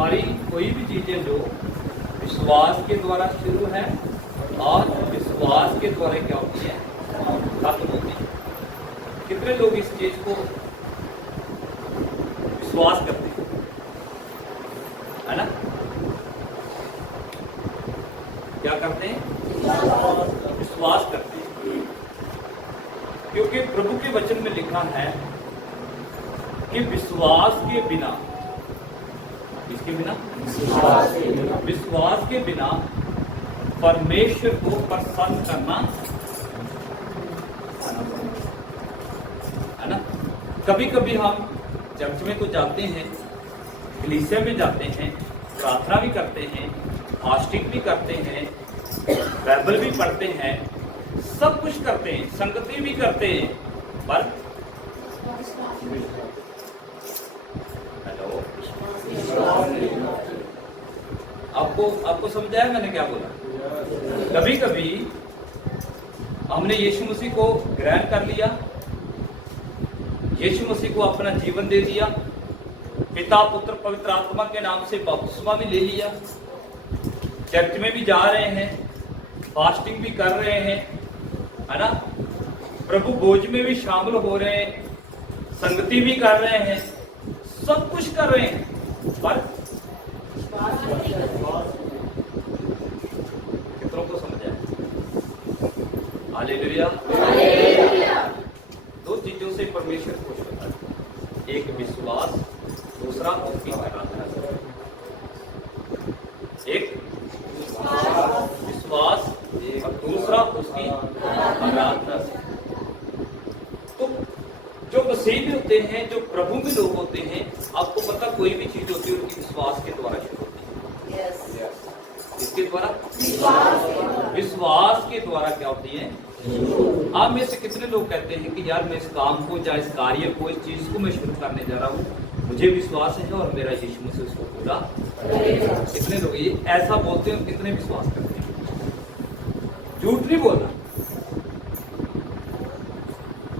हमारी कोई भी चीजें जो विश्वास के द्वारा शुरू है और विश्वास के द्वारा क्या होती है, खत्म होती है। कितने लोग इस चीज को विश्वास करते हैं, है ना? क्या करते हैं? विश्वास करते हैं। क्योंकि प्रभु के वचन में लिखा है कि विश्वास के बिना, किसके बिना? विश्वास के बिना परमेश्वर को प्रसन्न करना, है ना? कभी कभी हम चर्च में तो जाते हैं, कलीसिया में जाते हैं, प्रार्थना भी करते हैं, फास्टिंग भी करते हैं, बाइबल भी पढ़ते हैं, सब कुछ करते हैं, संगति भी करते हैं, पर हेलो, आपको समझ आया मैंने क्या बोला? कभी कभी हमने यीशु मसीह को ग्रहण कर लिया, यीशु मसीह को अपना जीवन दे दिया, पिता पुत्र पवित्र आत्मा के नाम से बपतिस्मा भी ले लिया, चर्च में भी जा रहे हैं, फास्टिंग भी कर रहे हैं, है ना? प्रभु भोज में भी शामिल हो रहे हैं, संगति भी कर रहे हैं, सब कुछ कर रहे हैं, पर कितनों को समझ आया? हालेलुया। दो चीजों से परमेश्वर खुश होता है, एक विश्वास, दूसरा उसकी आराधना। एक विश्वास और दूसरा उसकी आराधना। तो जो मसीह में होते हैं, जो प्रभु में लोग होते हैं, आपको पता कोई भी चीज होती है उनकी विश्वास के द्वारा शुरू होती है। इसके द्वारा विश्वास के द्वारा क्या होती है? आप में से कितने लोग कहते हैं कि यार मैं इस काम को या इस कार्य को, इस चीज को मैं शुरू करने जा रहा हूँ, मुझे विश्वास है और मेरा यीशु मसीह उसको पूरा करेगा। कितने लोग ये ऐसा बोलते हैं, कितने विश्वास करते हैं? झूठ नहीं बोलना।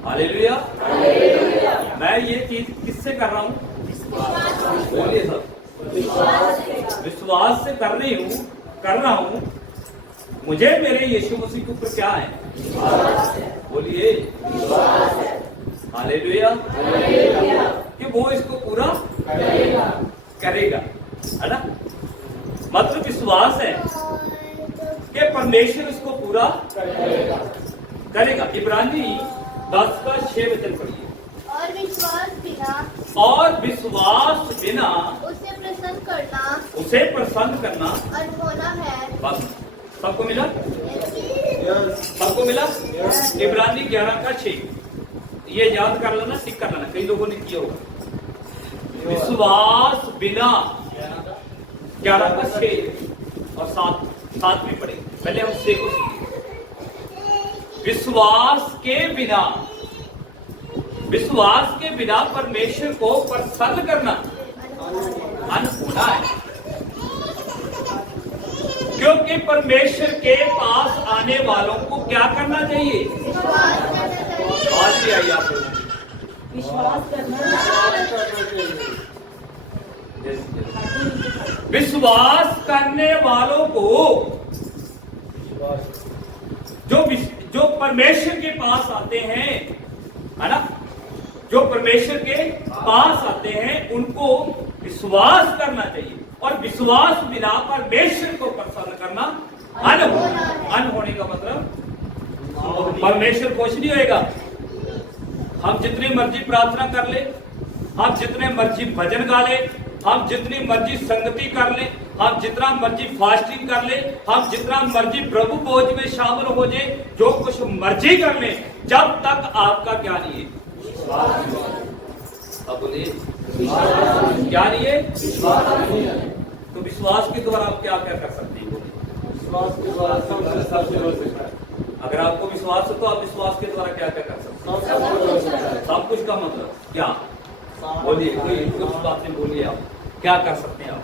हालेलुया। मैं ये चीज किससे कर रहा हूँ? बोलिए सब। विश्वास से कर रहा हूँ। मुझे मेरे यीशु मसीह के ऊपर क्या है? बोलिए। हालेलुया। कि वो इसको पूरा करेगा, है ना? मतलब विश्वास है कि परमेश्वर इसको पूरा करेगा। इब्रानी 10:6 वचन पढ़िए। और विश्वास बिना उसे प्रसन्न करना अनहोना है। बस सबको मिला? सबको मिला? इब्रानी 11:6 ये याद कर लेना, टिक कर लेना, कई लोगों ने किया होगा। विश्वास बिना 11:6 और 7 भी पढ़े। पहले हम 6 को सीखें। विश्वास के बिना परमेश्वर को प्रसन्न करना अनहोना है। क्योंकि परमेश्वर के पास आने वालों को क्या करना चाहिए? बात भी आई आप लोगों की। विश्वास करने वालों को जो परमेश्वर के पास आते हैं, है ना? जो परमेश्वर के पास आते हैं उनको विश्वास करना चाहिए। और विश्वास बिना परमेश्वर को प्रसन्न करना अनहोने का मतलब परमेश्वर खुश नहीं होएगा। हम जितनी मर्जी प्रार्थना कर ले, हम जितने मर्जी भजन गा ले, हम जितनी मर्जी संगति कर ले, हम जितना मर्जी फास्टिंग कर ले, हम जितना मर्जी प्रभु भोज में शामिल हो जाए, जो कुछ मर्जी कर ले, जब तक आपका क्या नहीं है? अब बोलिए क्या नहीं है? तो विश्वास के द्वारा आप क्या क्या कर सकते हैं? विश्वास के द्वारा अगर आपको विश्वास हो तो आप विश्वास के द्वारा क्या क्या कर सकते हैं? सब कुछ का मतलब क्या? बोलिए, कोई कुछ बातें बोलिए। आप क्या कर सकते हैं? आप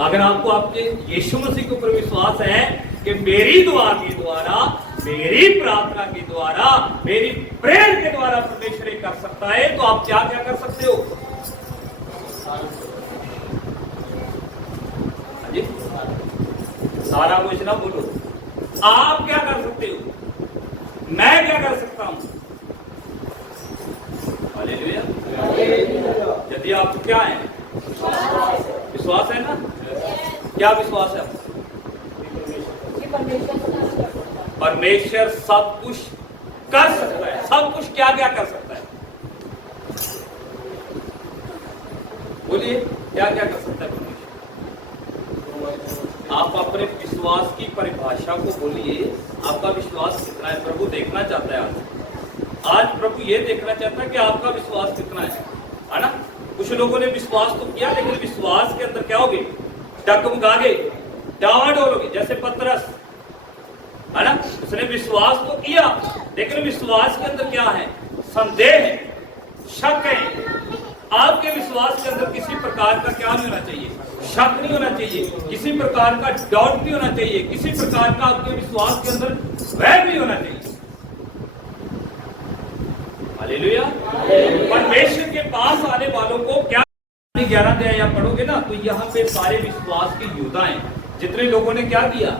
अगर आपको आपके यीशु मसीह के ऊपर विश्वास है कि मेरी दुआ के द्वारा, मेरी प्रार्थना के द्वारा, मेरी प्रेयर के द्वारा परमेश्वर कर सकता है, तो आप क्या क्या कर सकते हो? सारा कुछ ना बोलो। आप क्या कर सकते हो, मैं क्या कर सकता हूं? हालेलुया। यदि आप क्या है, विश्वास है ना? क्या विश्वास है? परमेश्वर सब कुछ कर सकता है। सब कुछ क्या क्या कर सकता है? बोलिए, क्या क्या कर सकता है परमेश्वर? आप अपने विश्वास की परिभाषा को बोलिए। आपका विश्वास कितना है? प्रभु देखना चाहता है आज प्रभु ये देखना चाहता है कि आपका विश्वास कितना है ना? कुछ लोगों ने विश्वास तो किया, लेकिन विश्वास के अंदर क्या होगे? डगमगागे, डावाडोल होगे। जैसे पतरस है ना, उसने विश्वास तो किया, लेकिन विश्वास के अंदर क्या है? संदेह है, शक है। आपके विश्वास के अंदर किसी प्रकार का क्या नहीं होना चाहिए? शक नहीं होना चाहिए, किसी प्रकार का डाउट नहीं होना चाहिए, किसी प्रकार का आपके विश्वास के अंदर वह नहीं होना चाहिए। हालेलुया। परमेश्वर के पास आने वालों को क्या 11 अध्याय आप पढ़ोगे ना, तो यहाँ पे सारे विश्वास के योद्धा हैं। जितने लोगों ने क्या किया?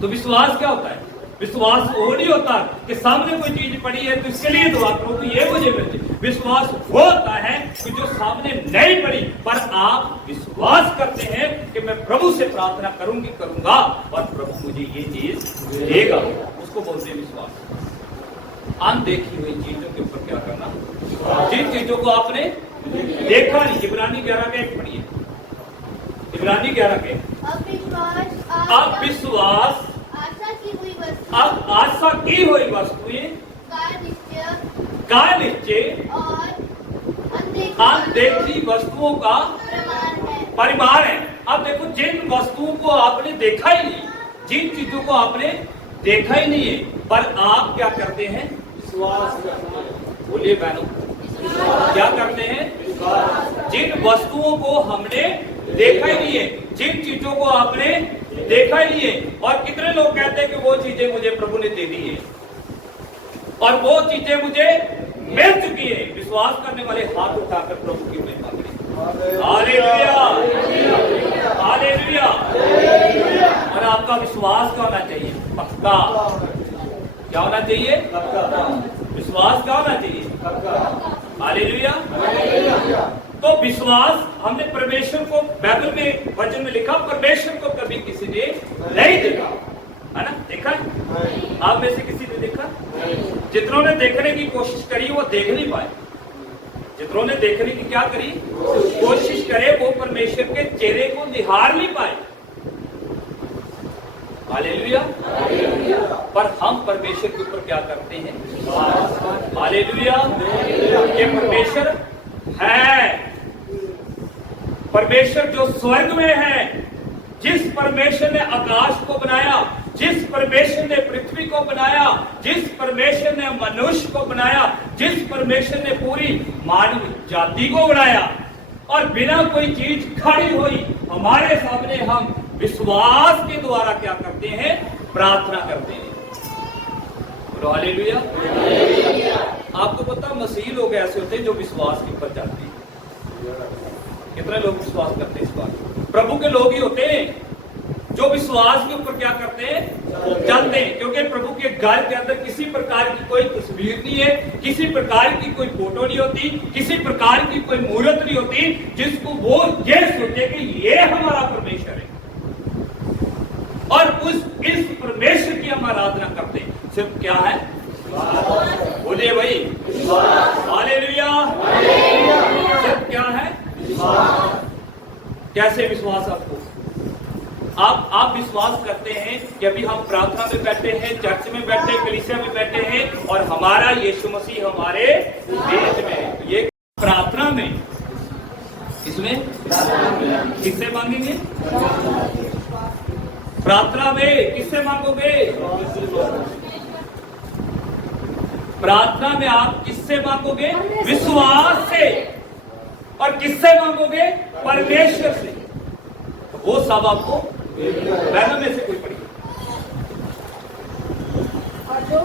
तो विश्वास क्या होता है? विश्वास वो नहीं होता कि सामने कोई चीज पड़ी है तो इसके लिए दुआ करो तो ये मुझे मिल जाए। विश्वास वो होता है कि जो सामने नहीं पड़ी, पर आप विश्वास करते हैं कि मैं प्रभु से प्रार्थना करूंगा और प्रभु मुझे ये चीज देगा। उसको बोलते हैं विश्वास। अनदेखी हुई चीजों के ऊपर क्या करना? जिन चीजों को आपने देखा नहीं। इब्रानी 11 के 1 पढ़िए। इब्रानी 11 के अब विश्वास अब आशा की हुई वस्तुएं का निश्चय और अनदेखी वस्तुओं का परिमाण है। अब देखो, जिन वस्तुओं को आपने देखा ही नहीं, जिन चीजों को आपने देखा ही नहीं है, पर आप क्या करते हैं? बोलिए बहनों, क्या करते हैं? जिन वस्तुओं को हमने देखा ही नहीं है, जिन चीजों को आपने देखा ही नहीं है। और कितने लोग कहते हैं कि वो चीजें मुझे प्रभु ने दे दी है और वो चीजें मुझे मिल चुकी है। विश्वास करने वाले हाथ उठाकर प्रभु की महिमा करें। Hallelujah, hallelujah. और आपका विश्वास क्या होना चाहिए? पक्का। क्या होना चाहिए? विश्वास क्या होना चाहिए? हालेलुया। तो विश्वास हमने परमेश्वर को बाइबल में वचन में लिखा, परमेश्वर को कभी किसी ने नहीं देखा, है ना? देखा? आप में से किसी ने देखा? जितनों ने देखने की कोशिश करी वो देख नहीं पाए। जितनों ने देखने की क्या करी? कोशिश करे, वो परमेश्वर के चेहरे को निहार नहीं पाए। हालेलुया। पर हम परमेश्वर के ऊपर क्या करते हैं? हालेलुया। ये परमेश्वर है, परमेश्वर जो स्वर्ग में है, जिस परमेश्वर ने आकाश को बनाया, जिस परमेश्वर ने पृथ्वी को बनाया, जिस परमेश्वर ने मनुष्य को बनाया, जिस परमेश्वर ने पूरी मानव जाति को बनाया, और बिना कोई चीज खड़ी हुई हमारे सामने, हम विश्वास के द्वारा क्या करते हैं? प्रार्थना करते हैं। हालेलुया। आपको पता, मसीह लोग ऐसे होते हैं जो विश्वास के ऊपर चलते हैं। कितने लोग विश्वास करते हैं इस बात? प्रभु के लोग ही होते हैं जो विश्वास के ऊपर क्या करते हैं? चलते हैं। क्योंकि प्रभु के घर के अंदर किसी प्रकार की कोई तस्वीर नहीं है, किसी प्रकार की कोई फोटो नहीं होती, किसी प्रकार की कोई मूर्त नहीं होती जिसको वो ये सोचे कि ये हमारा परमेश्वर है और इस परमेश्वर की हम आराधना करते हैं। सिर्फ क्या है? बोलिए भाई, हालेलुया। सिर्फ क्या है? कैसे विश्वास? आपको आप विश्वास करते हैं कि अभी हम प्रार्थना में बैठे हैं, चर्च में बैठे, कलीसिया में बैठे हैं और हमारा यीशु मसीह हमारे बीच में है। ये प्रार्थना में, इसमें किससे मांगेंगे? प्रार्थना में किससे मांगोगे? प्रार्थना में आप किससे मांगोगे? विश्वास से। और किससे मांगोगे? परमेश्वर से। वो सब आपको बहनों में से कोई पड़ी। और जो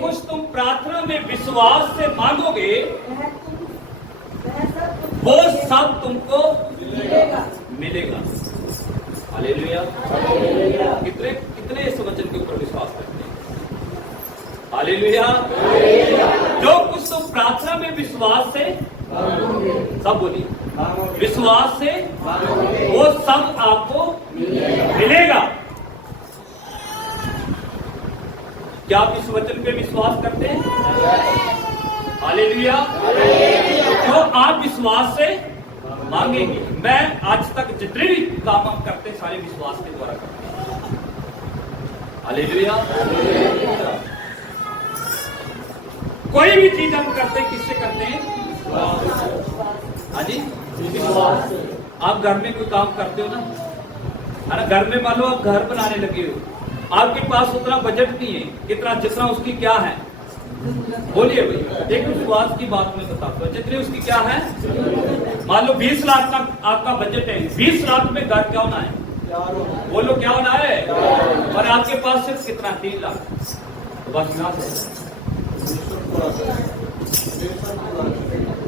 कुछ तुम प्रार्थना में विश्वास से मांगोगे वो सब तुमको मिलेगा। हालेलुया। कितने कितने इस वचन के ऊपर विश्वास करते हैं? हालेलुया। जो कुछ तुम प्रार्थना में विश्वास से, सब बोलिए, विश्वास से वो सब आपको मिलेगा। क्या आप इस वचन पे विश्वास करते हैं? हालेलुया। जो आप विश्वास से मांगेंगे, मैं आज तक जितने भी काम हम करते हैं सारे विश्वास के द्वारा करते हैं। हालेलुया। कोई भी चीज हम करते हैं किससे करते हैं? हाँ जी, विश्वास से। आप घर में कोई काम करते हो ना, है ना, घर में मान लो आप घर बनाने लगे हो, आपके पास उतना बजट नहीं है, कितना जितना उसकी क्या है, बोलिए भाई, एक विश्वास की बात मैं बताता हूँ, जितनी उसकी क्या है, मान लो 20 लाख का आपका बजट है, 20 लाख में घर क्या होना है, बोलो क्या होना है, और आपके पास सिर्फ कितना 3 लाख, तो बस यहाँ से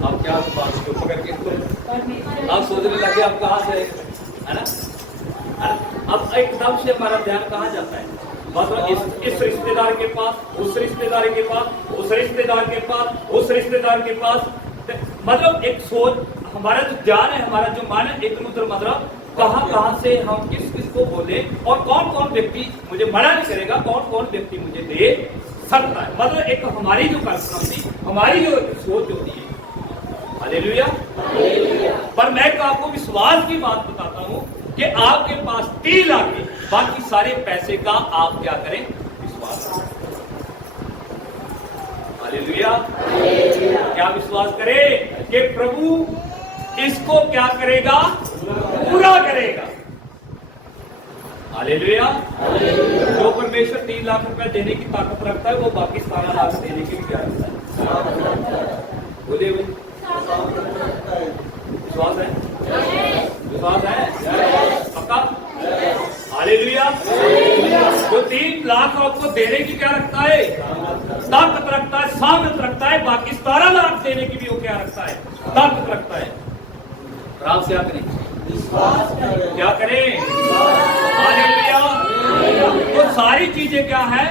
आप क्या बात को पकड़ के आप सोचने लगे आप कहाँ से, है ना, अब एकदम से हमारा ध्यान कहाँ जाता है, मतलब इस रिश्तेदार के पास, उस रिश्तेदार के पास, उस रिश्तेदार के पास, उस रिश्तेदार के पास, मतलब एक सोच, हमारा जो ध्यान है, हमारा जो मन है, एक उधर मतलब कहाँ से हम किस किस को बोले और कौन कौन व्यक्ति मुझे मना नहीं करेगा, कौन कौन व्यक्ति मुझे दे सकता है, मतलब एक हमारी जो कल्पना होती है, हमारी जो सोच होती है। हालेलुया। पर मैं आपको विश्वास की बात बताता हूँ कि आपके पास 3 लाख है, बाकी सारे पैसे का आप क्या करें, विश्वास करें। हालेलुया। क्या विश्वास करें कि प्रभु इसको क्या करेगा, पूरा करेगा। हालेलुया। जो परमेश्वर 3 लाख रुपए देने की ताकत रखता है, वो बाकी 17 लाख देने की भी क्या रखता है, बोलिए भाई, विश्वास है, विश्वास है पक्का। हालेलुया। जो 3 लाख आपको देने की क्या रखता है, ताकत रखता है, सामर्थ रखता है, बाकी 17 लाख देने की भी वो क्या रखता है, ताकत रखता है। आप क्या करें, क्या करें, हालेलुया। तो सारी चीजें क्या है,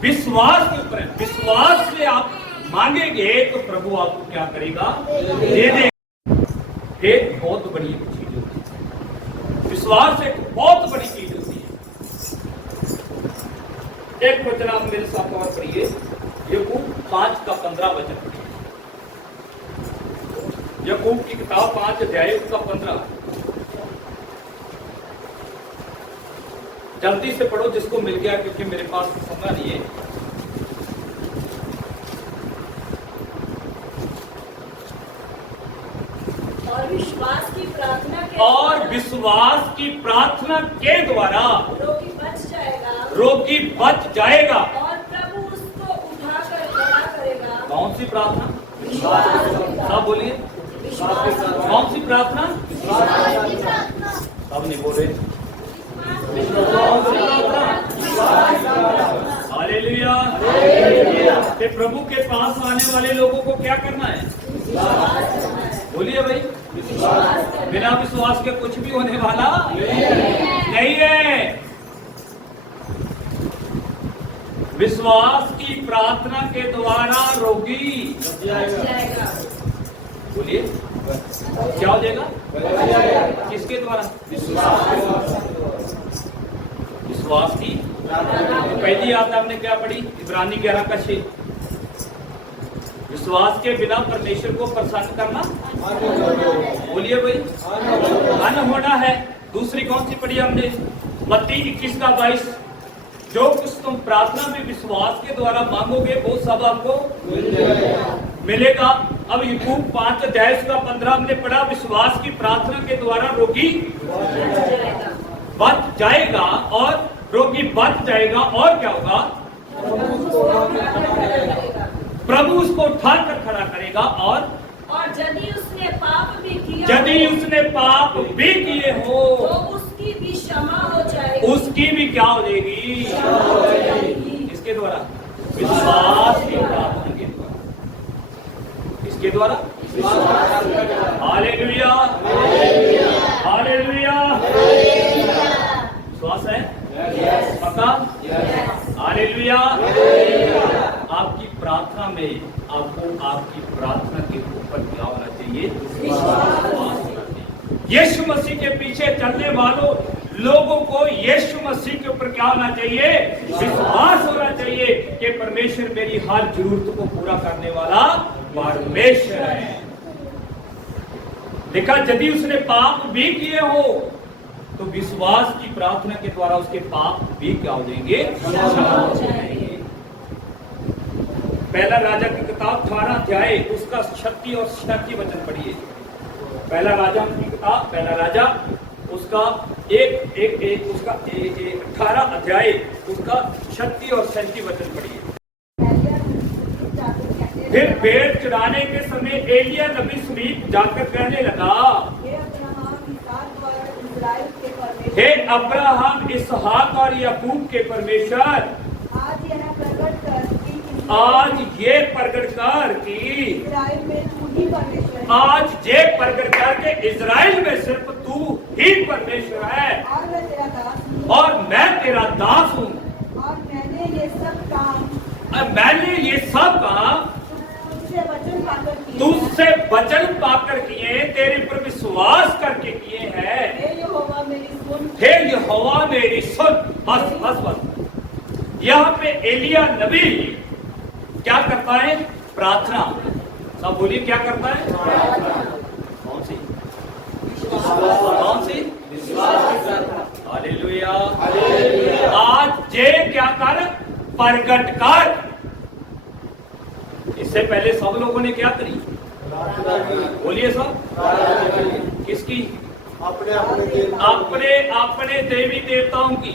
विश्वास के ऊपर है, विश्वास से आप मांगेंगे तो प्रभु आपको क्या करेगा, दे देगा। एक बहुत बड़ी चीज होती है, विश्वास एक बहुत बड़ी चीज होती है। एक वचन आप मेरे साथ और पढ़िए, याकूब 5:15 वचन पढ़िए, याकूब की किताब 5 अध्याय उसका 15। जल्दी से पढ़ो जिसको मिल गया, क्योंकि मेरे पास समय नहीं है। और विश्वास की प्रार्थना के द्वारा रोगी बच जाएगा, रोगी बच जाएगा, और प्रभु उसको उठाकर खड़ा करेगा। कौन सी प्रार्थना, विश्वास। सब बोलिए, कौन सी प्रार्थना, सब नहीं बोल रहे, हालेलुया। कि प्रभु के पास आने वाले लोगों को क्या करना है, बोलिए भाई, बिना विश्वास के कुछ भी होने वाला नहीं है। विश्वास की प्रार्थना के द्वारा रोगी बोलिए क्या हो जाएगा, किसके द्वारा, विश्वास की। तो पहली बात आपने क्या पढ़ी, इब्रानी 11:6, विश्वास के बिना परमेश्वर को प्रसन्न करना, बोलिए भाई, अन होना है। दूसरी कौन सी पढ़ी हमने, मत्ती 21:22, जो कुछ तुम प्रार्थना में विश्वास के द्वारा मांगोगे वो सब आपको मिलेगा। अब याकूब 5 अध्याय का 15 हमने पढ़ा, विश्वास की प्रार्थना के द्वारा रोगी बच जाएगा, और रोगी बच जाएगा और क्या होगा, प्रभु उसको उठाकर खड़ा करेगा, और यदि उसने पाप भी किया, यदि उसने पाप भी किए हो तो उसकी भी क्षमा हो जाएगी, उसकी भी क्या हो जाएगी, इसके द्वारा, विश्वास की प्रार्थना के द्वारा, इसके द्वारा, हालेलुया, हालेलुया। हालेलुया। आपकी प्रार्थना में आपको आपकी प्रार्थना के ऊपर क्या होना चाहिए? विश्वास होना चाहिए। यीशु मसीह के पीछे चलने वालों लोगों को यीशु मसीह के ऊपर क्या होना चाहिए? विश्वास होना चाहिए कि परमेश्वर मेरी हर जरूरत को पूरा करने वाला परमेश्वर है। देखा, यदि उसने पाप भी किए हो तो विश्वास की प्रार्थना के द्वारा उसके पाप भी क्या हो जाएंगे? पहला राजा की किताब 18 अध्याय उसका 36 और 37 वचन पढ़िए। पहला राजा की किताब, पहला राजा उसका उसका 18 अध्याय उसका 36 और 37 वचन पढ़िए। फिर भेड़ चुराने के समय एलिया नबी समीप जाकर कहने लगा, हे अब्राहम, इसहाक और याकूब के परमेश्वर, आज ये प्रकट कर कि आज ये प्रकट कर के इजराइल में सिर्फ तू ही परमेश्वर है और मैं तेरा दास हूँ। और मैंने ये सब काम तुझसे वचन पाकर किए, तेरे पर विश्वास करके किए हैं। हे यहोवा मेरी सुन। बस बस बस। यहाँ पे एलिया नबी क्या करता है? प्रार्थना। सब बोलिए, क्या करता है? कौन सी? कौन सी? हालेलुया। आज जे क्या कर? प्रगट कर। इससे पहले सब लोगों ने क्या करी? बोलिए सब। किसकी? अपने अपने देवी देवताओं की,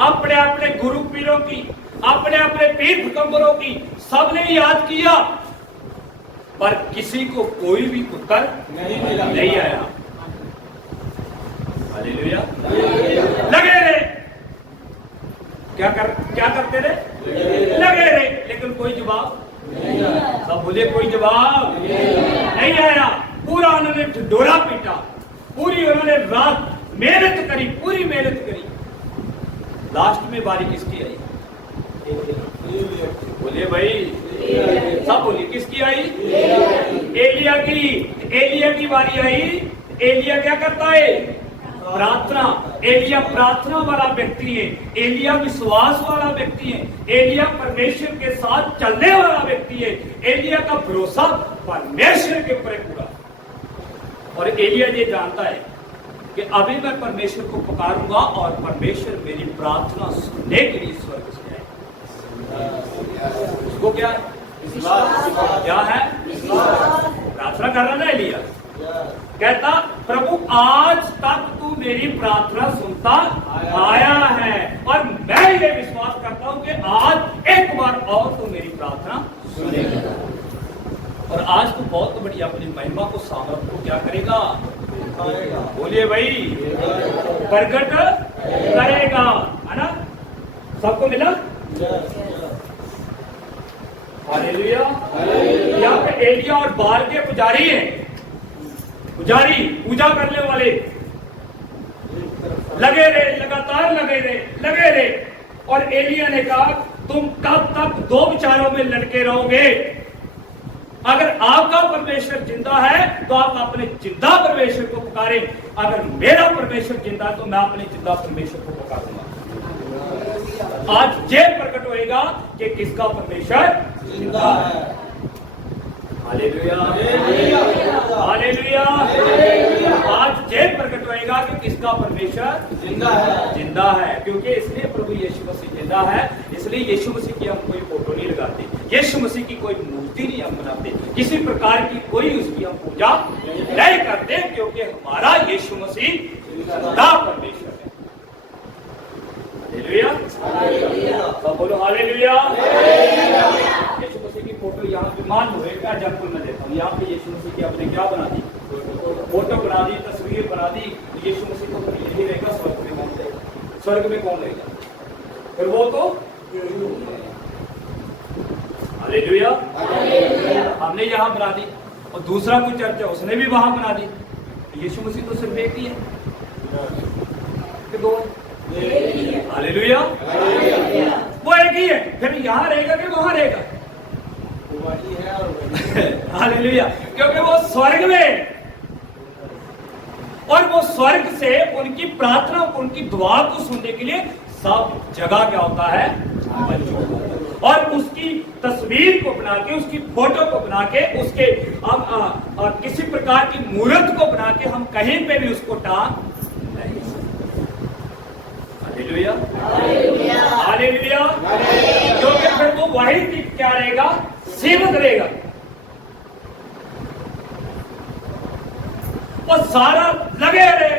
अपने अपने गुरु पीरों की, अपने अपने पीर दिगंबरों की सबने याद किया, पर किसी को कोई भी उत्तर नहीं आया। हालेलुया। लगे रहे, क्या करते रहे? लगे रहे, लेकिन कोई जवाब सब बोले, कोई जवाब नहीं आया। पूरा उन्होंने ढिंढोरा पीटा, पूरी उन्होंने रात मेहनत करी, पूरी मेहनत करी। लास्ट में बारी किसकी आई? बोलिए भाई, सब बोलिए, किसकी आई? एलिया की। एलिया की बारी आई। एलिया क्या करता है? प्रार्थना। एलिया प्रार्थना वाला व्यक्ति है, एलिया विश्वास वाला व्यक्ति है, एलिया परमेश्वर के साथ चलने वाला व्यक्ति है। एलिया का भरोसा परमेश्वर के ऊपर पूरा। और एलिया ये जानता है कि अभी मैं परमेश्वर को पुकारूंगा और परमेश्वर मेरी प्रार्थना सुनने के लिए स्वर्ग से आए। उसको क्या है? क्या है? प्रार्थना कर रहा ना एलिया। कहता, प्रभु आज तक तू मेरी प्रार्थना सुनता आया है और मैं ये विश्वास करता हूं कि आज एक बार और तू मेरी प्रार्थना सुनेगा। और आज तो बहुत बड़ी अपनी महिमा को, सामर्थ को क्या करेगा? बोलिए भाई, प्रकट करेगा, है ना? सबको मिला? हालेलुया। यहाँ पे एलिया और बाल के पुजारी हैं, पुजारी पूजा करने वाले लगे रहे, लगातार लगे रहे। और एलिया ने कहा, तुम कब तक दो विचारों में लटके रहोगे? अगर आपका परमेश्वर जिंदा है तो आप अपने जिंदा परमेश्वर को पुकारें, अगर मेरा परमेश्वर जिंदा है तो मैं अपने जिंदा परमेश्वर को पुकारूंगा। आज ये प्रकट होएगा कि किसका परमेश्वर जिंदा है। Hallelujah, hallelujah. आज ये प्रकट होएगा कि किसका परमेश्वर जिंदा है, क्योंकि इसलिए प्रभु यीशु मसीह जिंदा है। इसलिए यीशु मसीह की हम कोई फोटो नहीं लगाते, यीशु मसीह की कोई मूर्ति नहीं हम बनाते, किसी प्रकार की कोई उसकी हम पूजा नहीं करते, क्योंकि हमारा यीशु मसीह जिंदा परमेश्वर है। हालेलुया, तो बोलो हालेलुया। यीशु मसीह की फोटो यहाँ पे मान लो, एक एग्जाम्पल मैं देता हूँ। यहाँ पे यीशु मसीह की आपने क्या बना दी? फोटो बना दी, तस्वीर बना दी। यीशु मसीह को यही रहेगा, स्वर्ग में कौन रहेगा? स्वर्ग में कौन रहेगा? फिर वो तो हालेलुया, हमने यहाँ बना दी और दूसरा कोई चर्च है उसने भी वहां बना दी। यीशु मसीह तो सिर्फ एक ही है कि दो? हालेलुया। वो एक ही है, फिर यहाँ रहेगा कि वहां रहेगा? वही है और वही है। हालेलुया, क्योंकि वो स्वर्ग में, और वो स्वर्ग से उनकी प्रार्थना, उनकी दुआ को सुनने के लिए सब जगह क्या होता है, और उसकी तस्वीर को बना के, उसकी फोटो को बना के, उसके किसी प्रकार की मूर्त को बना के हम कहीं पे भी उसको टांग नहीं सकते। हालेलुया, हालेलुया, क्योंकि फिर वो वही क्या रहेगा, सीमित रहेगा। वो सारा लगे रहे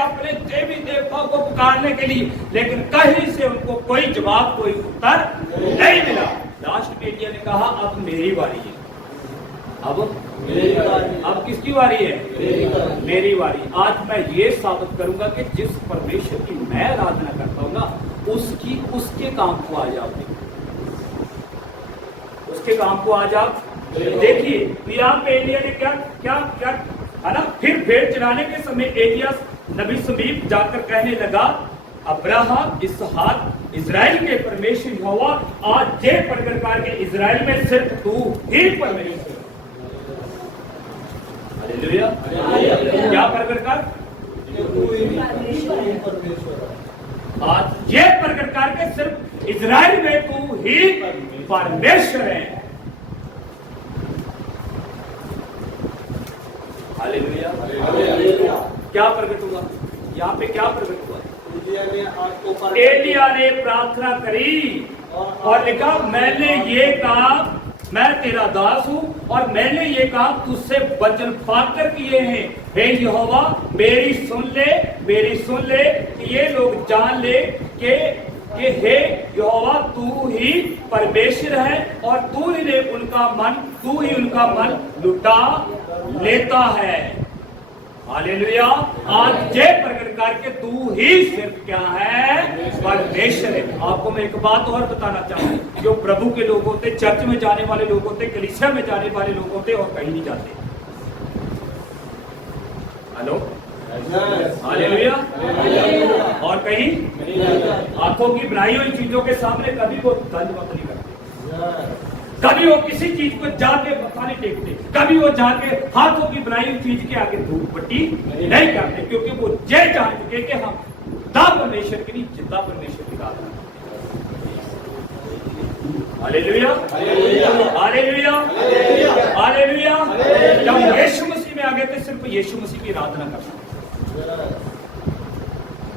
अपने देवी देवताओं को पुकारने के लिए, लेकिन कहीं से उनको कोई जवाब, कोई उत्तर नहीं मिला। लास्ट में एलिया ने कहा अब मेरी बारी है। अब किसकी बारी है? मेरी बारी। आज मैं ये साबित करूंगा कि जिस परमेश्वर की मैं आराधना करता हूँ ना, उसके काम को आज आप देखो, उसके काम को आज आप देखिए। तो यहाँ पे एलिया ने क्या क्या क्या है ना, फिर भेड़ चढ़ाने के समय एलिया नबी समीप जाकर कहने लगा, अब्राहम, इसहाक, इजराइल के परमेश्वर यहोवा, आज ये प्रकट कर के इजराइल में सिर्फ तू ही परमेश्वर। हालेलुया, क्या प्रकट कर? आज ये प्रकट करके सिर्फ इजराइल में तू ही परमेश्वर है। हालेलुया, क्या प्रकट हुआ यहाँ पे? क्या प्रकट हुआ? एलिया ने प्रार्थना करी और लिखा, मैंने ये काम, मैं तेरा दास हूं और मैंने ये काम तुझसे वचन पाकर किए हैं। हे यहोवा, मेरी सुन ले कि ये लोग जान ले कि हे यहोवा, तू ही परमेश्वर है और तू ही उनका मन लुटा लेता है। हालेलुया, आज ये प्रकट करके तू ही सिर्फ क्या है, परमेश्वर है। आपको मैं एक बात और बताना चाहूंगा, जो प्रभु के लोग होते, चर्च में जाने वाले लोग होते, कलीसिया में जाने वाले लोग होते और कहीं नहीं जाते। हेलो, हालेलुया, और कहीं आंखों की बनाई हुई चीजों के सामने कभी वो दंडवत नहीं करते, कभी वो किसी चीज को जाके मत्था नहीं टेकते, कभी वो जाके हाथों की बनाई हुई चीज के आगे धूप पट्टी नहीं करते, क्योंकि वो ये जान चुके कि हम दा परमेश्वर की नहीं, जिंदा परमेश्वर की आराधना। Hallelujah, hallelujah, hallelujah. जब यीशु मसीह में आ गए थे, सिर्फ यीशु मसीह की आराधना करना,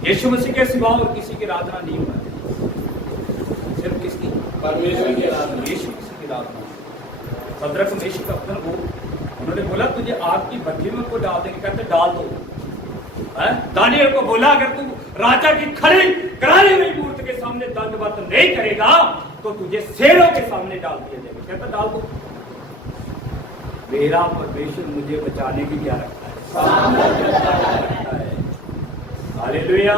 यीशु मसीह के सिवा और किसी की आराधना नहीं होना, सिर्फ किसकी? परमेश्वर की आराधना, यीशु मसीह की आराधना। सदरक मेशक अबेदनगो, उन्होंने बोला तुझे आग की भट्टी में को डाल देंगे, कहते डाल दो। दानियल को बोला अगर तू राजा की खड़ी कराई हुई मूर्ति के सामने दंडवत नहीं करेगा तो तुझे शेरों के सामने डाल दिया जाएगा, कहता डाल दो। मेरा परमेश्वर मुझे बचाने की क्या रखता है? Hallelujah,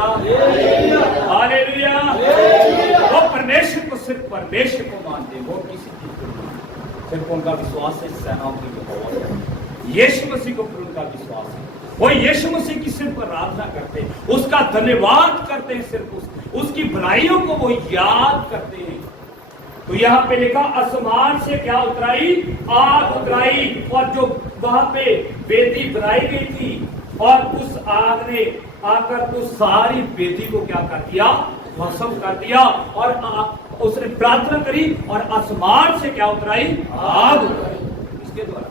hallelujah. वो परमेश्वर को सिर्फ परमेश्वर को मानते, वो किसी चीज को नहीं, सिर्फ उनका विश्वास है सेनाओं की जो यीशु मसीह को फिर उनका विश्वास है, वो यीशु मसीह की सिर्फ आराधना करते हैं, उसका धन्यवाद करते हैं, सिर्फ उसकी भलाइयों को वो याद करते हैं। तो यहाँ पे लिखा आसमान से क्या उतराई? आग उतराई, और जो वहां पे वेदी बनाई गई थी और उस आग ने आकर तो सारी वेदी को क्या कर दिया? भस्म कर दिया। और उसने प्रार्थना करी और आसमान से क्या उतराई? आग उतराई। किसके द्वारा?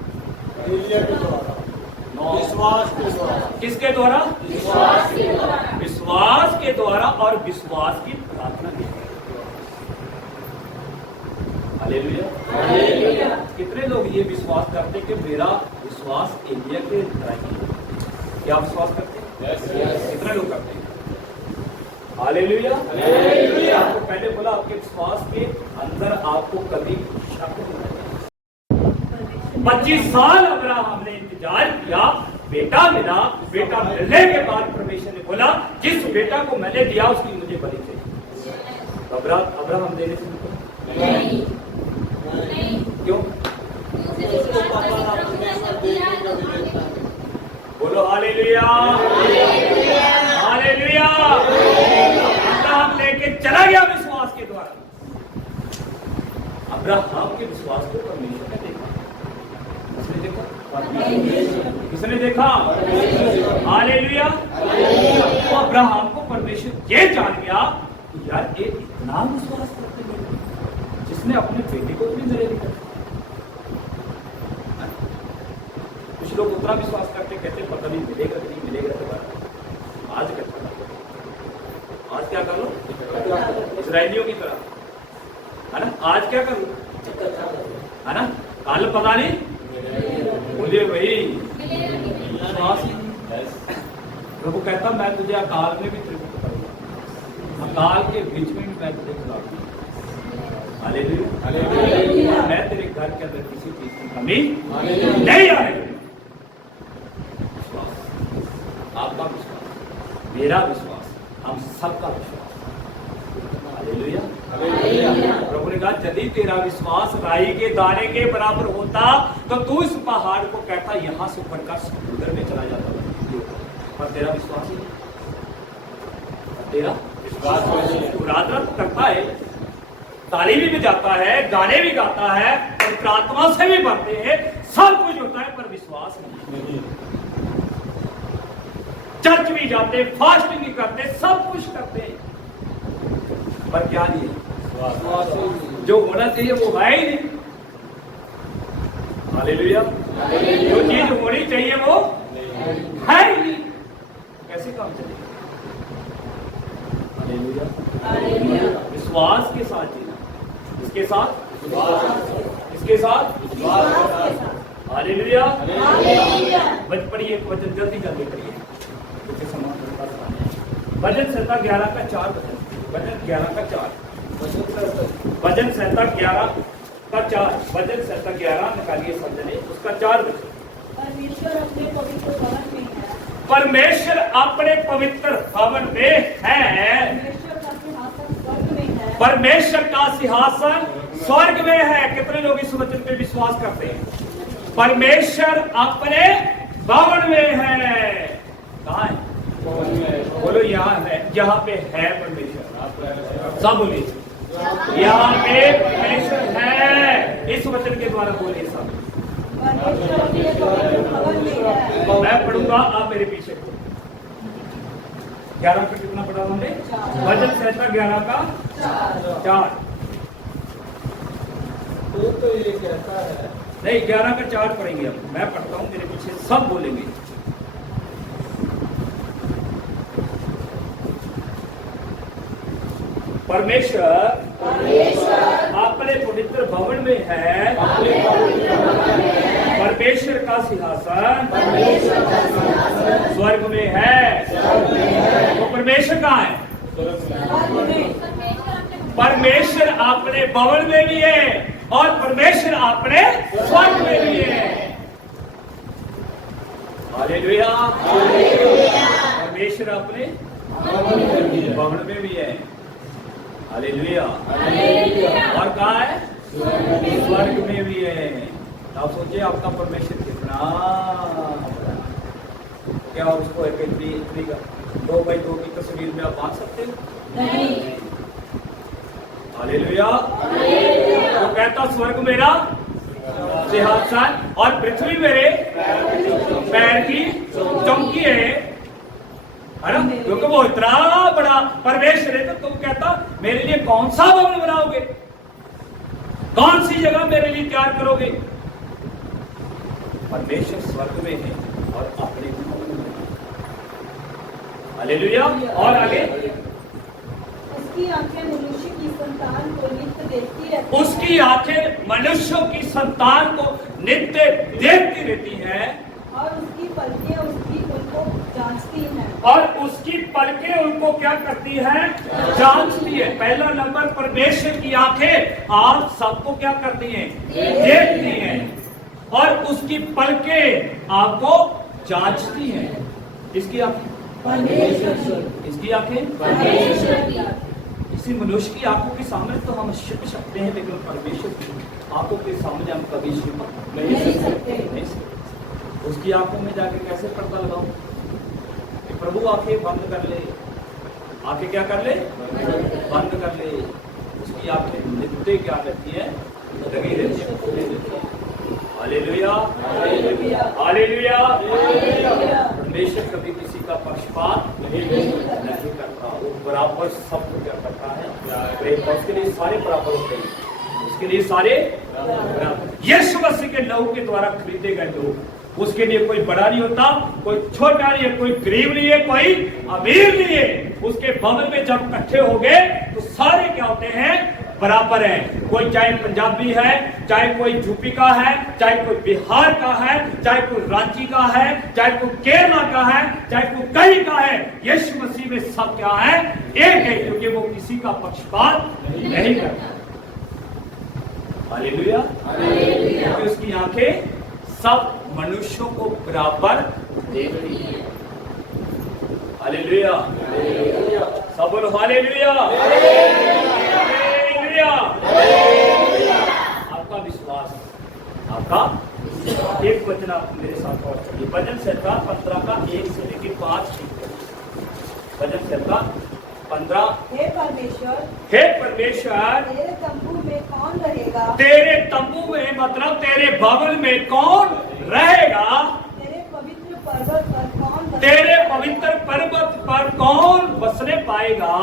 विश्वास के द्वारा। किसके द्वारा? विश्वास के द्वारा। विश्वास के द्वारा और विश्वास की प्रार्थना की। Hallelujah, hallelujah. कितने लोग ये विश्वास करते कि मेरा विश्वास एलिया के तरह ही है? क्या विश्वास करते हैं? कितने लोग करते हैं? Hallelujah, hallelujah. आपको पहले बोला आपके विश्वास के अंदर आपको कभी शक नहीं। 25 साल अब्राहम ने इंतजार किया, बेटा मिला। बेटा मिलने के बाद परमेश्वर ने बोला जिस बेटा को मैंने दिया उसकी मुझे बलि चाहिए। अब्राहम देने से नहीं। क्यों? बोलो हालेलुया, हालेलुया। अब्राहम लेके चला गया विश्वास के द्वारा। देखा? किसने देखा? हालेलुया। तो अब्राहम को परमेश्वर ये जान गया कि यार ये इतना विश्वास करते हैं जिसने अपने बेटे को भी मेरे लिए कर। कुछ लोग उतना विश्वास करते कहते पता नहीं मिलेगा कि नहीं मिलेगा दोबारा। आज क्या करो, आज क्या करो इजरायलियों की तरह, है ना? आज क्या करूं, है ना? कल पता नहीं मुझे वही विश्वास ही नहीं। प्रभु कहता मैं तुझे अकाल में भी तेरे को पकड़ूंगा, अकाल के बीच में भी मैं तुझे खिलाऊंगा। हालेलुया। मैं तेरे घर के अंदर किसी चीज की कमी नहीं आने दूंगा। आपका विश्वास, मेरा विश्वास, हम सबका विश्वास। हालेलुया। प्रभु ने कहा यदि तेरा विश्वास राई के दाने के बराबर होता तो तू इस पहाड़ को कहता यहां से ऊपर समुद्र में चला जाता, पर तेरा विश्वास ही नहीं। तेरा विश्वास प्रार्थना तो करता है, ताली भी जाता है, गाने भी गाता है, और प्रार्थना से भी बढ़ते हैं, सब कुछ होता है, पर विश्वास नहीं। चर्च भी जाते, फास्टिंग भी करते, सब कुछ करते हैं, पर क्या नहीं, जो होना चाहिए वो है ही नहीं। हालेलुया। जो चीज होनी चाहिए वो है ही नहीं, कैसे काम चलेगा? हालेलुया। विश्वास के साथ जीना, इसके साथ, इसके साथ। हालेलुया। वचन पढ़िए, वचन जल्दी जल्दी पढ़िए। भजन संहिता 11 का 4, भजन 11 का 4, भजन संहिता 11 का 4, भजन संहिता 11 निकालिए समझने, उसका 4 वचन। परमेश्वर अपने पवित्र भवन में है, परमेश्वर अपने पवित्र भवन में है, परमेश्वर का सिंहासन स्वर्ग परमेश्वर का सिंहासन स्वर्ग में है। में है। कितने लोग इस वचन पे विश्वास करते हैं? परमेश्वर अपने भवन में है। कहाँ है? बोलो यहाँ है, यहाँ पे है परमेश्वर। सब बोलिए यहाँ पे परमेश्वर है। इस वचन के द्वारा बोलिए सब। परमेश्वर अपने पवित्र भवन में है। मैं पढ़ूंगा, आप मेरे पीछे। 11 पे कितना पढ़ा हमने? भजन संहिता 11 का 4। तो ये कहता है, नहीं, 11 का 4 पढ़ेंगे अब। मैं पढ़ता हूँ, मेरे पीछे सब बोलेंगे। परमेश्वर अपने पवित्र भवन में है, परमेश्वर का सिंहासन स्वर्ग में है। वो परमेश्वर कहाँ है? परमेश्वर अपने भवन में भी है और परमेश्वर अपने स्वर्ग में भी है। हालेलुया। परमेश्वर अपने भवन में भी है। हालेलुया। और कहाँ है? स्वर्ग में भी है। आप सोचिए आपका परमेश्वर कितना बड़ा। क्या उसको इतनी 2x2 की तस्वीर में आप बांध सकते हो? नहीं। हालेलुया। वो कहता स्वर्ग मेरा सिंहासन और पृथ्वी मेरे पैर की चौकी है ना? क्योंकि वो इतना बड़ा परमेश्वर है। तो तुम कहता मेरे लिए कौन सा भवन बनाओगे, कौन सी जगह मेरे लिए तैयार करोगे? परमेश्वर स्वर्ग में है और अपने भवन में। हालेलुया। और आगे, उसकी आंखें मनुष्य की संतान को नित्य देखती रहती हैं। उसकी आंखें मनुष्यों की संतान को नित्य देखती रहती हैं और उसकी पलकें उनको जांचती हैं। और उसकी पलकें उनको क्या करती हैं? जांचती है। पहला नंबर, परमेश्वर की आंखें आप सबको क्या करती हैं? देखती हैं। और उसकी पलकें आपको जांचती हैं। इसकी आंखें, इसकी आंखें, इसी मनुष्य की आंखों के सामने तो हम छिप सकते हैं, लेकिन परमेश्वर की आंखों के सामने हम कभी छिप नहीं सकते। उसकी आंखों में जाके कैसे पर्दा लगाऊं? प्रभु आंखें बंद कर ले, आंखें क्या कर ले? बंद कर ले। उसकी आंखें नित्य क्या रहती है? लगी रहती है। Hallelujah, hallelujah. परमेश्वर कभी किसी का पक्षपात नहीं करता, वो बराबर सबको क्या करता है, उसके लिए सारे बराबर होते हैं, उसके लिए सारे बराबर। यीशु मसीह के लहू के द्वारा खरीदे गए लोग, उसके लिए कोई बड़ा नहीं होता, कोई छोटा नहीं है, कोई गरीब नहीं है, कोई अमीर नहीं है। उसके भवन में जब इकट्ठे हो गए तो सारे क्या होते हैं, बराबर है। कोई चाहे पंजाबी है, चाहे कोई यूपी का है, चाहे कोई बिहार का है, चाहे कोई रांची का है, चाहे कोई केरला का है, चाहे कोई कहीं का है, यीशु मसीह में सब क्या है, एक है, क्योंकि वो किसी का पक्षपात नहीं करता। हालेलुया, क्योंकि उसकी आंखें सब मनुष्यों को बराबर देखती है। हालेलुया, सब बोलो हालेलुया, हालेलुया। आपका विश्वास, आपका एक वचन आप मेरे साथ और चलिए, भजन संहिता 15 का 1 से लेकर 5। भजन संहिता 15। हे परमेश्वर, हे परमेश्वर, तेरे तंबू में कौन रहेगा? तेरे तंबू में मतलब तेरे भवन में कौन रहेगा? तेरे पवित्र पर्वत पर कौन बसेगा? तेरे पवित्र पर्वत पर कौन बसने पाएगा?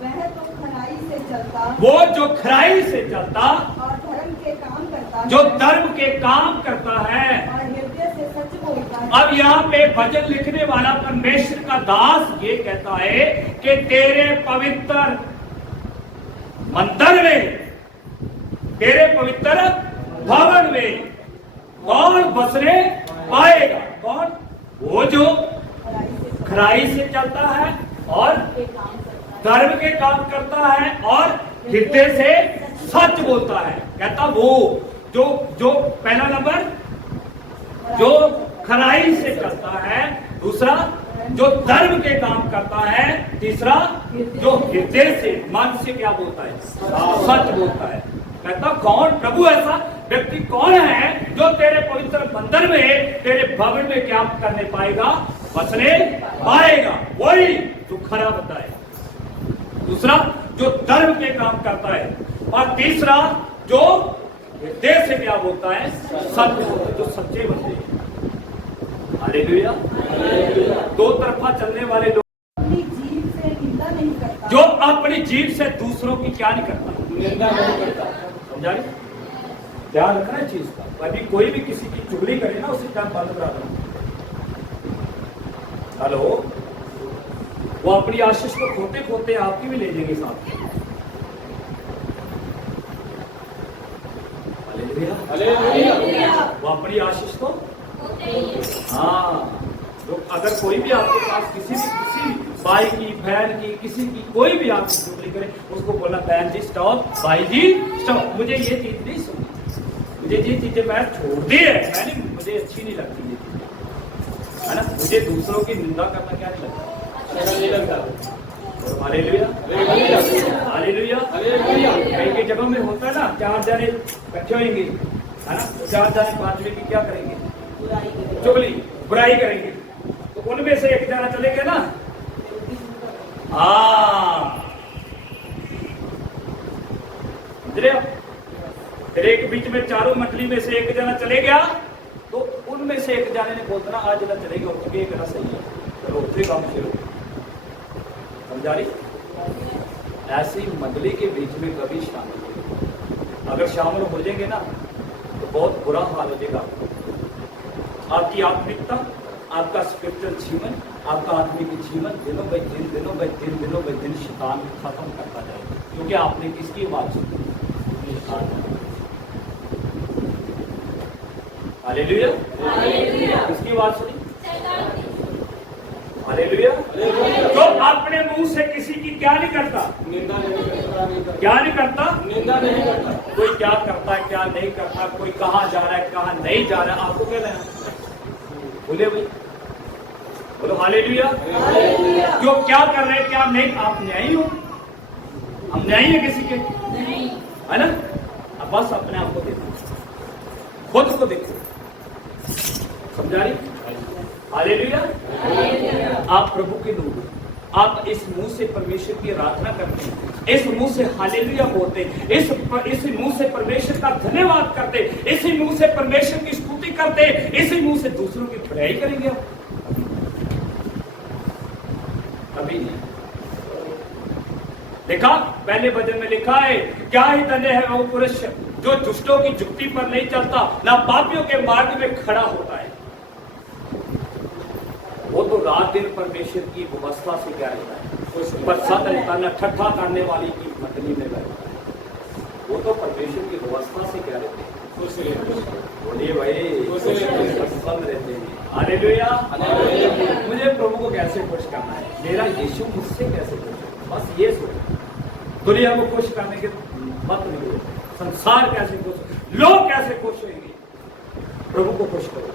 वह तो खराई से चलता, वो जो खराई से चलता, और धर्म के काम करता है, जो धर्म के काम करता है। और हृदय से सच बोलता है। अब यहाँ पे भजन लिखने वाला परमेश्वर का दास ये कहता है कि तेरे पवित्र मंदिर में, तेरे पवित्र भवन में कौन बसने पाएगा? कौन? वो जो खराई से चलता है और धर्म के काम करता है और हृदय से सच बोलता है। कहता वो जो पहला नंबर जो खराई से चलता है, दूसरा जो धर्म के काम करता है, तीसरा जो हृदय से, मन से क्या बोलता है, सच बोलता है। कहता कौन? प्रभु ऐसा व्यक्ति कौन है जो तेरे पवित्र मंदिर में, तेरे भवन में क्या करने पाएगा, बसने पाएगा? वही जो खरा होता है, दूसरा जो धर्म के काम करता है, और तीसरा जो हृदय से क्या बोलता है, सत्य बोलता है, जो सच्चे बंदे हैं। हालेलुया। दो तरफा चलने वाले लोग, अपनी जीभ से निंदा नहीं करता, जो अपनी जीभ से दूसरों की क्या नहीं करता, निंदा नहीं करता। समझा? ध्यान रखना है चीज का। अभी कोई भी किसी की चुगली करे ना, उसे टाइम बंद करा दो। हेलो, वो अपनी आशीष को खोते खोते आपकी भी ले जाएंगे साथ। हालेलुया। वो अपनी आशीष को, हाँ, तो अगर कोई भी आपके पास किसी भाई की, बहन की, किसी की कोई भी आपकी चुगली करे, उसको बोला बहन जी स्टॉप, भाई जी स्टॉप, मुझे ये चीज नहीं सुनी, मुझे ये चीजें मैं छोड़ दी है, मुझे अच्छी नहीं लगती ये चीजें, है ना। मुझे दूसरों की निंदा करना क्या नहीं लगता, नहीं लगता। Hallelujah, hallelujah. कई कई जगहों में होता है ना, 4 जने इकट्ठे होंगे, है ना, 4 जने 5वें की क्या करेंगे, चुगली, बुराई करेंगे, तो उनमें से एक जना चलेगा ना, हाँ, फिर एक बीच में चारों मंडली में से एक जना चले गया, तो उनमें से एक जाने ने बोलना आज जना चलेगा, उठ एक ना सही है, चलो फिर काम शुरू। समझा रही? ऐसी मंडली के बीच में कभी शामिल, अगर शामिल हो जाएंगे ना तो बहुत बुरा हाल हो जाएगा। आपकी आत्मिकता, आपका स्पिरिचुअल जीवन, आपका आत्मिक जीवन दिनों बाय दिन शैतान खत्म करता जाएगा, क्योंकि आपने किसकी आवाज सुनी? हालेलुया, किसकी आवाज सुनी? हालेलुया। जो अपने मुंह से किसी की क्या नहीं करता, निंदा नहीं करता, क्या नहीं करता, निंदा नहीं करता। कोई क्या करता है, क्या नहीं करता, कोई कहाँ जा रहा है, कहाँ नहीं जा रहा है, आपको क्या लेना? बोले भाई, बोलो हालेलुया। जो क्या कर रहे हैं, क्या नहीं, आप न्यायी हो, हम न्यायी है किसी के, है ना। अब बस अपने आप को देखो, खुद को देखो। समझा रही? हालेलुया। आप प्रभु के नूर, आप इस मुंह से परमेश्वर की आराधना करते हैं, इस मुंह से हालेलुया बोलते हैं, इस मुंह से परमेश्वर का धन्यवाद करते हैं, इसी मुंह से परमेश्वर की करते, इसी मुंह से दूसरों की बुराई करेंगे आप? कभी नहीं। देखा पहले भजन में लिखा है, क्या ही धन्य है वो पुरुष जो दुष्टों की जुक्ति पर नहीं चलता, ना पापियों के मार्ग में खड़ा होता है। वो तो रात दिन परमेश्वर की व्यवस्था से क्या रहता है, प्रसन्न रहता है, ना ठट्ठा करने वाली की मंडली में रहता है। वो तो परमेश्वर की व्यवस्था से क्या रहते हैं, बोलिए भाई, प्रसन्न रहते हैं। हालेलुया। मुझे प्रभु को कैसे खुश करना है, मेरा यीशु मुझसे कैसे खुश है, बस ये सोचो। दुनिया को खुश करने के मत नहीं, संसार कैसे खुश, लोग कैसे खुश होंगे, प्रभु को खुश करो।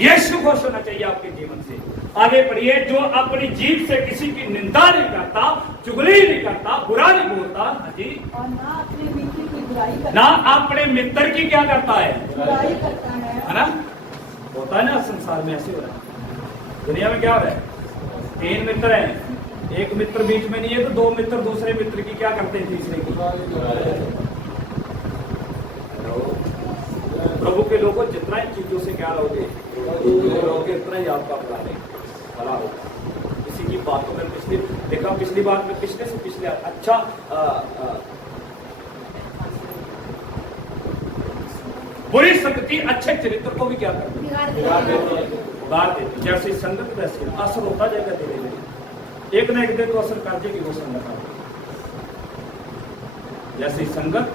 यीशु खुश होना चाहिए आपके जीवन से। आगे बढ़िए, जो अपनी जीभ से किसी की निंदा नहीं करता, चुगली नहीं करता, बुरा नहीं बोलता, जी, और ना अपने मित्र की बुराई करता ना अपने मित्र की क्या करता है, बुराई करता है ना। होता है ना, संसार में ऐसे हो रहा है। दुनिया में क्या हो रहा है, 3 मित्र हैं, एक मित्र बीच में नहीं है तो 2 मित्र दूसरे मित्र की क्या करते हैं, तीसरे की। प्रभु के लोगों, जितना इन चीजों से क्या रहोगे, उतना ही आपका भला होगा। किसी की बातों में पिछली बार में पिछले से पिछले अच्छा बुरी संगति अच्छे चरित्र को भी क्या करती है, बिगाड़ देती। जैसे संगत वैसे असर होता जाएगा धीरे धीरे, एक ना एक दिन तो असर कर देगी वो संगत। जैसे संगत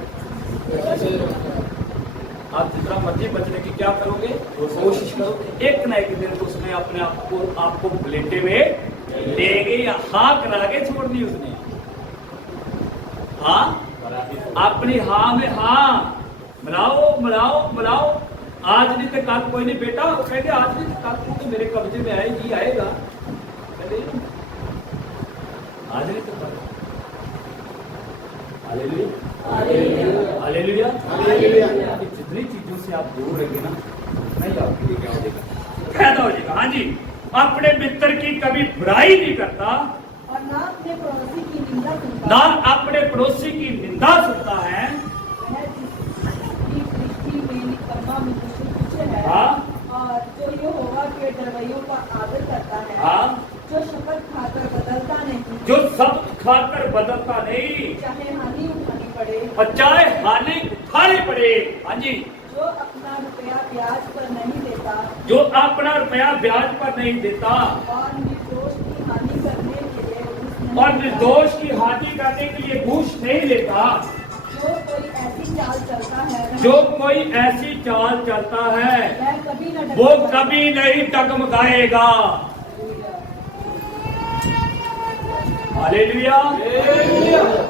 आप जितना मर्जी बचने की क्या करोगे, कोशिश करोगे, एक ना एक दिन तो उसने अपने आपको बुलेटे में लेगे या हाँ करा के छोड़नी उसने। हाँ, अपनी हाँ में हाँ मिलाओ। आज नहीं तो कल कोई नहीं बेटा, वो कहेंगे आज नहीं तो कल तो मेरे कब्जे में आएगा, आज नहीं तो कल। हालेलुया। जितनी चीजों से आप दूर रहेंगे ना, नहीं आपके लिए क्या हो जाएगा, फायदा हो जाएगा। हाँ जी, अपने मित्र की कभी बुराई नहीं करता, और ना अपने पड़ोसी की निंदा सुनता, ना अपने पड़ोसी की निंदा सुनता है। वह जिसकी दृष्टि में निकम्मा मनुष्य तुच्छ है, हाँ, और जो यहोवा के डरवैयों का आदर करता है, हाँ, जो शपथ खाकर बदलता नहीं, जो सब खाकर बदलता नहीं, चाहे हानि उठानी पड़े, और चाहे हानि उठानी पड़े। हाँ जी, जो अपना रुपया ब्याज पर नहीं देता, जो अपना रुपया ब्याज पर नहीं देता, और निर्दोष की हानि करने के लिए घूस नहीं और लेता, निर्दोष की हानि करने के लिए घूस नहीं लेता। जो कोई ऐसी चाल चलता है, जो कोई ऐसी चाल चलता है, वह कभी न वो डगमगाएगा। कभी नहीं डगमगाएगा। हालेलुया।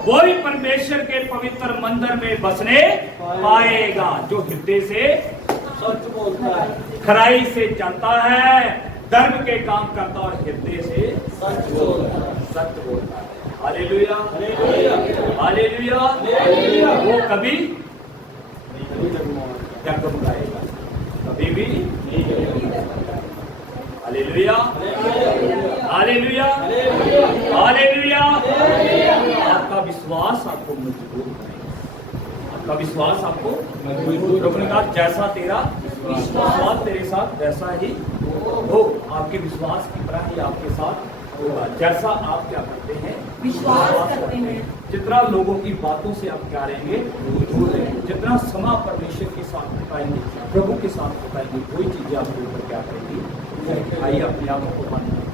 वही परमेश्वर के पवित्र मंदिर में बसने पाएगा, जो हृदय से सच बोलता है, खराई से चलता है, धर्म के काम करता और हृदय से सच बोलता है। सत्य बोलता है। हालेलुया। हालेलुया। हालेलुया। वो कभी डगमगाएगा, कभी भी नहीं। हालेलुया। हालेलुया। हालेलुया। आपका विश्वास आपको मजबूत करेगा, आपका विश्वास आपको मजबूत। प्रभु ने कहा, जैसा तेरा विश्वास तेरे साथ वैसा ही हो। आपके विश्वास की तरह ही आपके साथ होगा, जैसा आप क्या करते हैं, विश्वास करते हैं। जितना लोगों की बातों से आप क्या रहेंगे, दूर रहेंगे। जितना समय परमेश्वर के साथ बिताएंगे, प्रभु के साथ बिताएंगे, कोई चीजें आपके ऊपर क्या करेंगी, आइए अपने आप को मानिए।